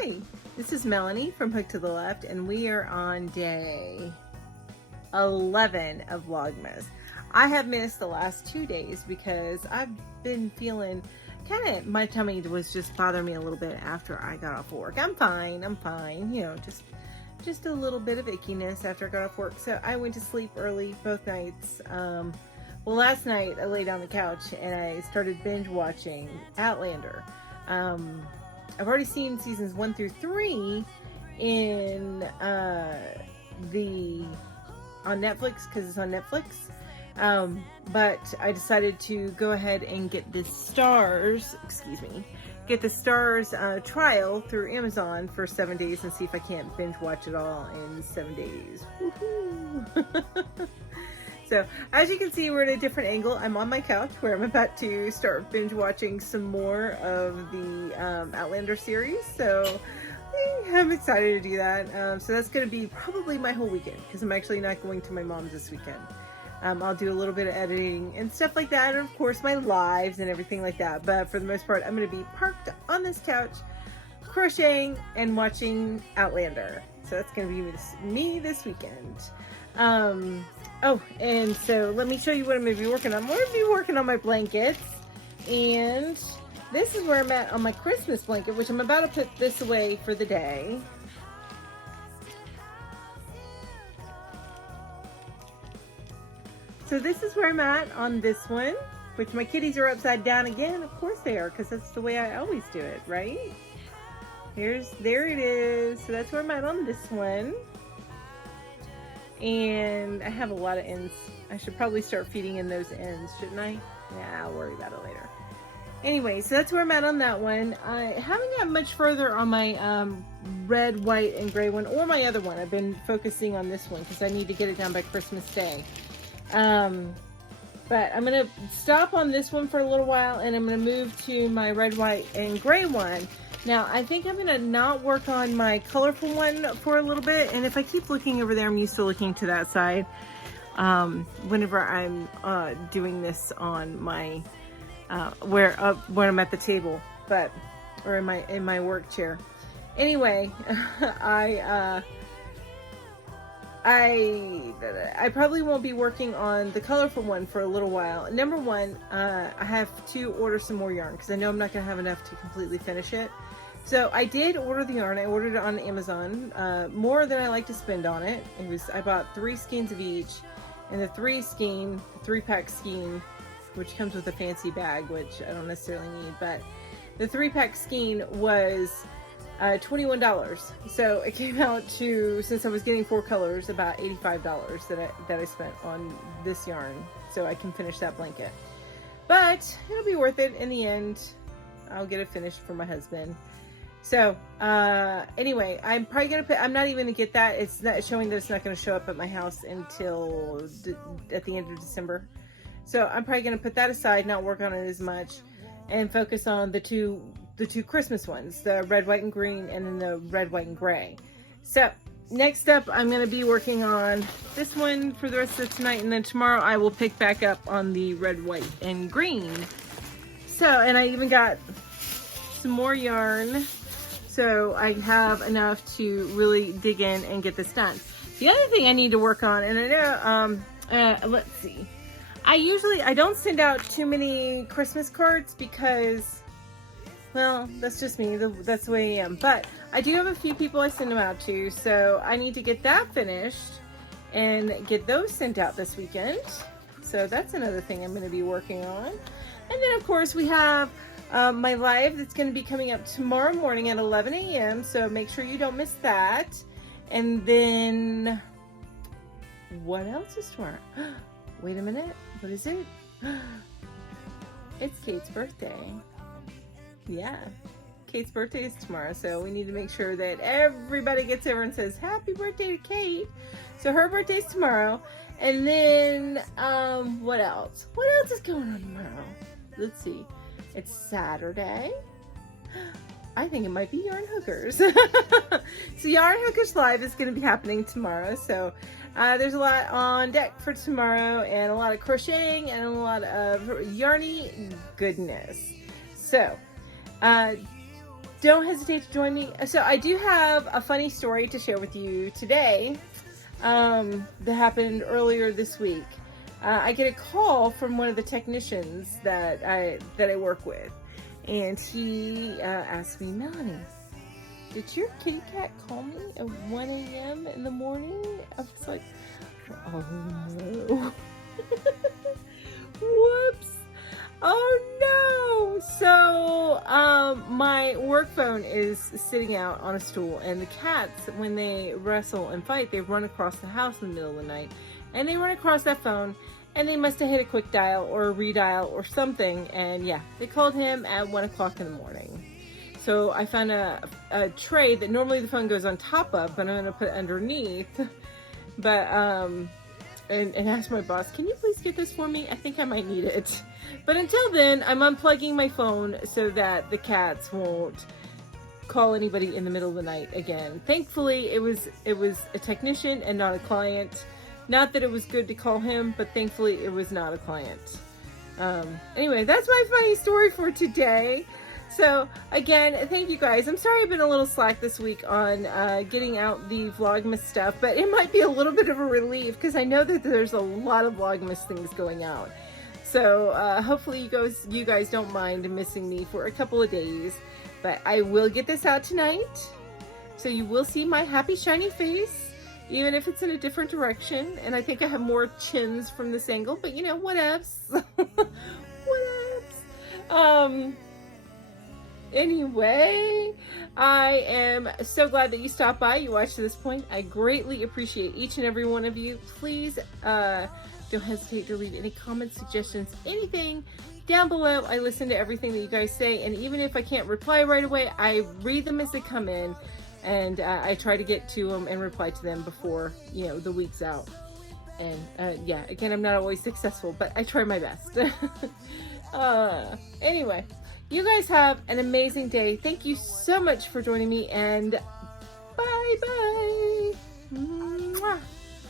Hi, this is Melanie from Hook to the Left, and we are on day 11 of Vlogmas. I have missed the last 2 days because I've been feeling my tummy was just bothering me a little bit after I got off work. I'm fine, you know, just a little bit of ickiness after I got off work. So I went to sleep early both nights. Well, last night I laid on the couch and I started binge watching Outlander. I've already seen seasons 1 through 3 on Netflix because it's on Netflix. But I decided to go ahead and get the Stars trial through Amazon for 7 days and see if I can't binge watch it all in 7 days. Woohoo! So, as you can see, we're at a different angle. I'm on my couch where I'm about to start binge watching some more of the Outlander series. So, I'm excited to do that. So that's going to be probably my whole weekend because I'm actually not going to my mom's this weekend. I'll do a little bit of editing and stuff like that, and of course my lives and everything like that. But for the most part, I'm going to be parked on this couch, crocheting and watching Outlander. So that's going to be me this weekend. Oh, and so let me show you what I'm going to be working on. I'm going to be working on my blankets, and this is where I'm at on my Christmas blanket, which I'm about to put this away for the day. So this is where I'm at on this one, which my kitties are upside down again. Of course they are, because that's the way I always do it, right? There it is. So that's where I'm at on this one. And I have a lot of ends. I should probably start feeding in those ends, shouldn't I? Yeah, I'll worry about it later. Anyway, so that's where I'm at on that one. I haven't got much further on my red, white, and gray one, or my other one. I've been focusing on this one because I need to get it done by Christmas Day. But I'm going to stop on this one for a little while, and I'm going to move to my red, white, and gray one. Now, I think I'm going to not work on my colorful one for a little bit, and if I keep looking over there, I'm used to looking to that side whenever I'm doing this on my, where I'm at the table, or in my work chair. Anyway, I probably won't be working on the colorful one for a little while. Number one, I have to order some more yarn because I know I'm not going to have enough to completely finish it. So I did order the yarn. I ordered it on Amazon, more than I like to spend on it. I bought 3 skeins of each, and the 3-pack skein, which comes with a fancy bag, which I don't necessarily need, but the 3-pack skein was $21. So it came out to, since I was getting 4 colors, about $85 that I spent on this yarn, so I can finish that blanket. But it'll be worth it in the end. I'll get it finished for my husband. So anyway, I'm probably gonna I'm not even gonna get that. It's not showing that it's not gonna show up at my house until at the end of December. So I'm probably gonna put that aside, not work on it as much, and focus on the two Christmas ones, the red, white, and green, and then the red, white, and gray. So next up, I'm going to be working on this one for the rest of tonight, and then tomorrow I will pick back up on the red, white, and green. So, and I even got some more yarn, so I have enough to really dig in and get this done. The other thing I need to work on, and I know, let's see, I don't send out too many Christmas cards because, well, that's just me. That's the way I am. But I do have a few people I send them out to, so I need to get that finished and get those sent out this weekend. So that's another thing I'm going to be working on. And then, of course, we have my live that's going to be coming up tomorrow morning at 11 a.m. So make sure you don't miss that. And then, what else is tomorrow? Wait a minute. What is it? It's Kate's birthday. Yeah, Kate's birthday is tomorrow, so we need to make sure that everybody gets over and says happy birthday to Kate. So her birthday's tomorrow. And then what else is going on tomorrow? Let's see, it's Saturday. I think it might be Yarn Hookers. So Yarn Hookers Live is going to be happening tomorrow, so there's a lot on deck for tomorrow, and a lot of crocheting and a lot of yarny goodness. So don't hesitate to join me. So I do have a funny story to share with you today that happened earlier this week. I get a call from one of the technicians that I work with, and he asked me, Melanie, did your kitty cat call me at 1 a.m. in the morning? I was like, oh no. Whoops. Oh no. So my work phone is sitting out on a stool, and the cats, when they wrestle and fight, they run across the house in the middle of the night, and they run across that phone, and they must have hit a quick dial or a redial or something, and yeah, they called him at 1 o'clock in the morning. So I found a tray that normally the phone goes on top of, but I'm going to put underneath. But, and asked my boss, can you please get this for me? I think I might need it. But until then, I'm unplugging my phone so that the cats won't call anybody in the middle of the night again. Thankfully, it was a technician and not a client. Not that it was good to call him, but thankfully it was not a client. Anyway, that's my funny story for today. So again, thank you guys. I'm sorry I've been a little slack this week on getting out the Vlogmas stuff, but it might be a little bit of a relief because I know that there's a lot of Vlogmas things going out. So hopefully you guys don't mind missing me for a couple of days, but I will get this out tonight. So you will see my happy shiny face, even if it's in a different direction. And I think I have more chins from this angle, but you know, whatevs. Whatevs. Anyway, I am so glad that you stopped by, you watched to this point. I greatly appreciate each and every one of you. Please don't hesitate to leave any comments, suggestions, anything down below. I listen to everything that you guys say, and even if I can't reply right away, I read them as they come in, and I try to get to them and reply to them before, you know, the week's out. And yeah, again, I'm not always successful, but I try my best. Anyway, you guys have an amazing day. Thank you so much for joining me, and bye-bye.